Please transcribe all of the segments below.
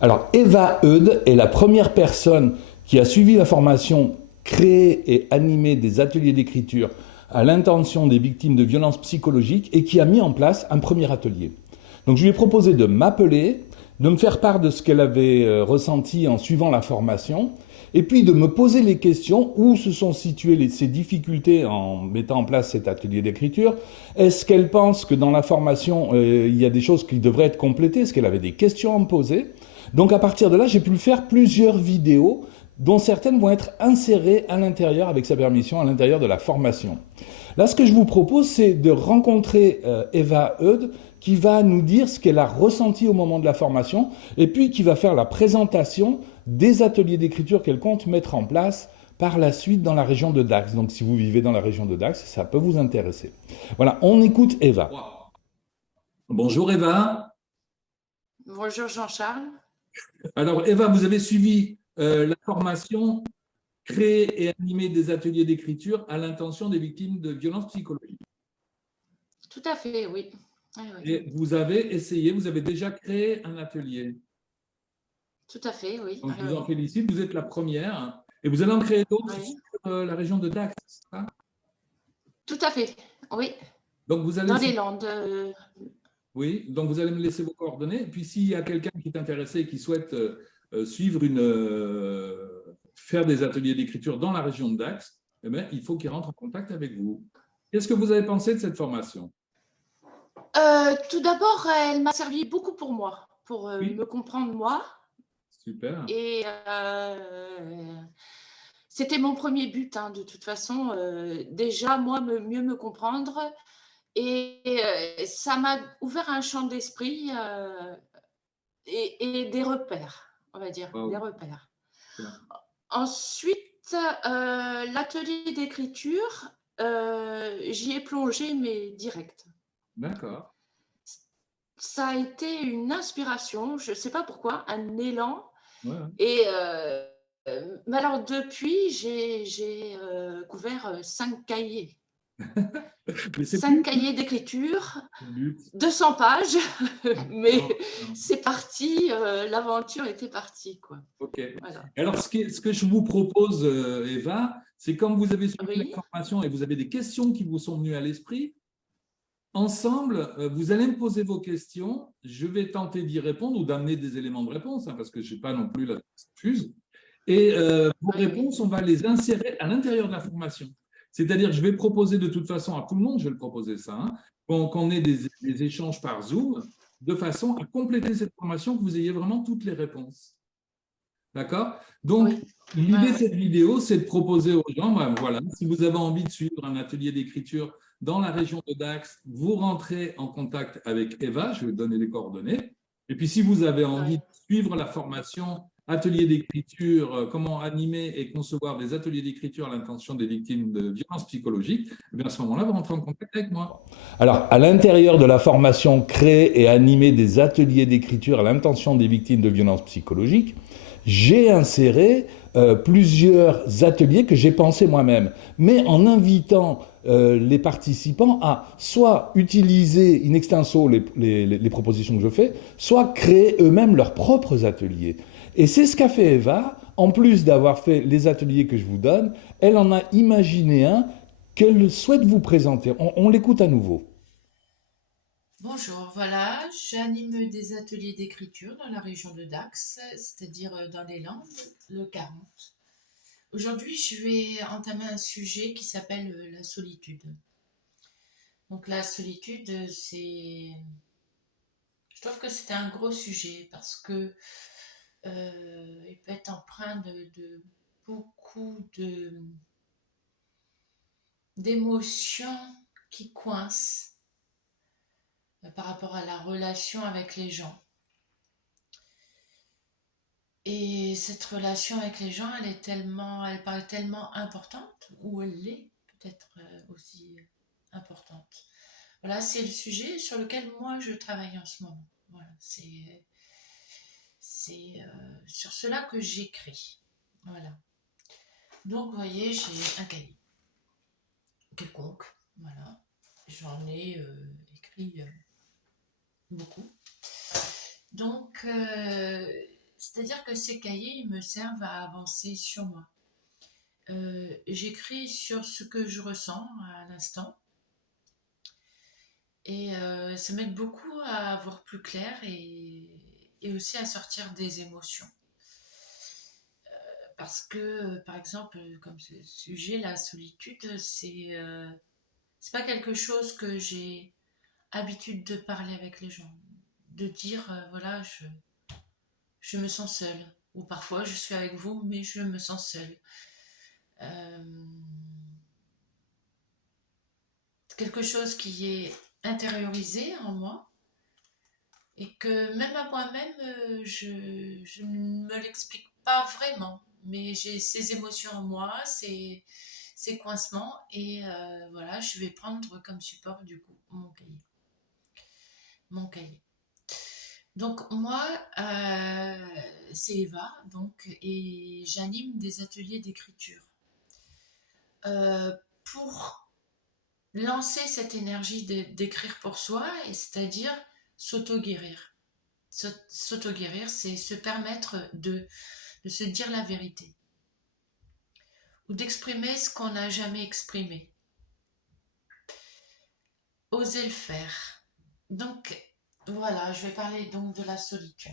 Alors, Eva Eudes est la première personne qui a suivi la formation créer et animer des ateliers d'écriture à l'intention des victimes de violences psychologiques et qui a mis en place un premier atelier. Donc je lui ai proposé de m'appeler, de me faire part de ce qu'elle avait ressenti en suivant la formation, et puis de me poser les questions où se sont situées ces difficultés en mettant en place cet atelier d'écriture. Est-ce qu'elle pense que dans la formation, il y a des choses qui devraient être complétées? Est-ce qu'elle avait des questions à me poser? Donc à partir de là, j'ai pu faire plusieurs vidéos dont certaines vont être insérées à l'intérieur, avec sa permission, à l'intérieur de la formation. Là, ce que je vous propose, c'est de rencontrer Eva Eudes, qui va nous dire ce qu'elle a ressenti au moment de la formation, et puis qui va faire la présentation des ateliers d'écriture qu'elle compte mettre en place par la suite dans la région de Dax. Donc si vous vivez dans la région de Dax, ça peut vous intéresser. Voilà, on écoute Eva. Wow. Bonjour Eva. Bonjour Jean-Charles. Alors Eva, vous avez suivi la formation créer et animer des ateliers d'écriture à l'intention des victimes de violences psychologiques. Tout à fait, oui. Oui, oui. Et vous avez essayé, vous avez déjà créé un atelier. Tout à fait, oui. Donc je vous en félicite, vous êtes la première. Et vous allez en créer d'autres Oui. sur la région de Dax, c'est ça? Tout à fait, oui. Donc vous allez Dans les Landes. Oui, donc vous allez me laisser vos coordonnées. Et puis s'il y a quelqu'un qui est intéressé et qui souhaite suivre faire des ateliers d'écriture dans la région de Dax, eh bien, il faut qu'il rentre en contact avec vous. Qu'est-ce que vous avez pensé de cette formation? Tout d'abord, elle m'a servi beaucoup pour moi, pour Oui. me comprendre moi. Super. Et c'était mon premier but, hein, de toute façon. Déjà, moi, mieux me comprendre. Et ça m'a ouvert un champ d'esprit et des repères, on va dire, Wow. des repères. Super. Ensuite, l'atelier d'écriture, j'y ai plongé, mais direct. D'accord. Ça a été une inspiration, je ne sais pas pourquoi, un élan. Ouais. Et mais alors depuis, j'ai couvert 5 cahiers. Mais c'est 5 cahiers d'écriture, le but. 200 pages, mais Non, non. c'est parti, l'aventure était partie, quoi. OK. Voilà. Alors, ce que je vous propose, Eva, c'est comme vous avez suivi Oui. la formation et vous avez des questions qui vous sont venues à l'esprit, ensemble, vous allez me poser vos questions, je vais tenter d'y répondre ou d'amener des éléments de réponse, hein, parce que je n'ai pas non plus la fuse. Et vos Oui, réponses, on va les insérer à l'intérieur de la formation. C'est-à-dire, je vais proposer de toute façon à tout le monde, je vais le proposer ça, hein, qu'on ait des échanges par Zoom, de façon à compléter cette formation, que vous ayez vraiment toutes les réponses. D'accord? Donc, oui. l'idée de cette vidéo, c'est de proposer aux gens, ben, voilà, si vous avez envie de suivre un atelier d'écriture dans la région de Dax, vous rentrez en contact avec Eva, je vais vous donner les coordonnées. Et puis, si vous avez envie de suivre la formation atelier d'écriture, comment animer et concevoir des ateliers d'écriture à l'intention des victimes de violences psychologiques, eh bien, à ce moment-là, vous rentrez en contact avec moi. Alors, à l'intérieur de la formation créer et animer des ateliers d'écriture à l'intention des victimes de violences psychologiques, j'ai inséré plusieurs ateliers que j'ai pensés moi-même, mais en invitant les participants à soit utiliser in extenso les propositions que je fais, soit créer eux-mêmes leurs propres ateliers. Et c'est ce qu'a fait Eva. En plus d'avoir fait les ateliers que je vous donne, elle en a imaginé un qu'elle souhaite vous présenter. On l'écoute à nouveau. Bonjour, voilà, j'anime des ateliers d'écriture dans la région de Dax, c'est-à-dire dans les Landes, le 40. Aujourd'hui, je vais entamer un sujet qui s'appelle la solitude. Donc la solitude, je trouve que c'est un gros sujet parce que il peut être empreint de beaucoup d'émotions qui coincent par rapport à la relation avec les gens. Et cette relation avec les gens, elle paraît tellement importante, ou elle l'est peut-être aussi importante. Voilà, c'est le sujet sur lequel moi je travaille en ce moment. Voilà, c'est sur cela que j'écris. Voilà. Donc, vous voyez, j'ai un cahier quelconque. Voilà. J'en ai écrit beaucoup. Donc, C'est-à-dire que ces cahiers, ils me servent à avancer sur moi. J'écris sur ce que je ressens à l'instant et ça m'aide beaucoup à voir plus clair et aussi à sortir des émotions. Parce que, par exemple, comme ce sujet, la solitude, c'est pas quelque chose que j'ai habitude de parler avec les gens, de dire, voilà, je me sens seule. Ou parfois, je suis avec vous, mais je me sens seule. Euh, c'est quelque chose qui est intériorisé en moi et que même à moi-même, je ne me l'explique pas vraiment. Mais j'ai ces émotions en moi, ces coincements et voilà, je vais prendre comme support du coup mon cahier. Mon cahier. Donc moi, c'est Eva, donc, et j'anime des ateliers d'écriture. Pour lancer cette énergie d'écrire pour soi, c'est-à-dire s'auto-guérir. S'auto-guérir, c'est se permettre de se dire la vérité ou d'exprimer ce qu'on n'a jamais exprimé. Oser le faire. Donc, voilà, je vais parler donc de la solitude.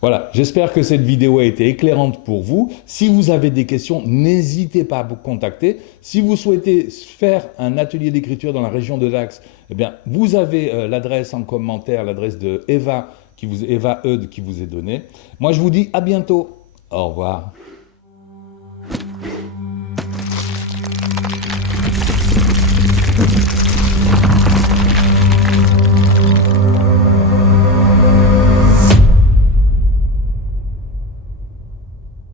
Voilà, j'espère que cette vidéo a été éclairante pour vous. Si vous avez des questions, n'hésitez pas à vous contacter. Si vous souhaitez faire un atelier d'écriture dans la région de Dax, eh bien, vous avez l'adresse en commentaire, l'adresse de Eva Eud qui vous est donnée. Moi, je vous dis à bientôt. Au revoir.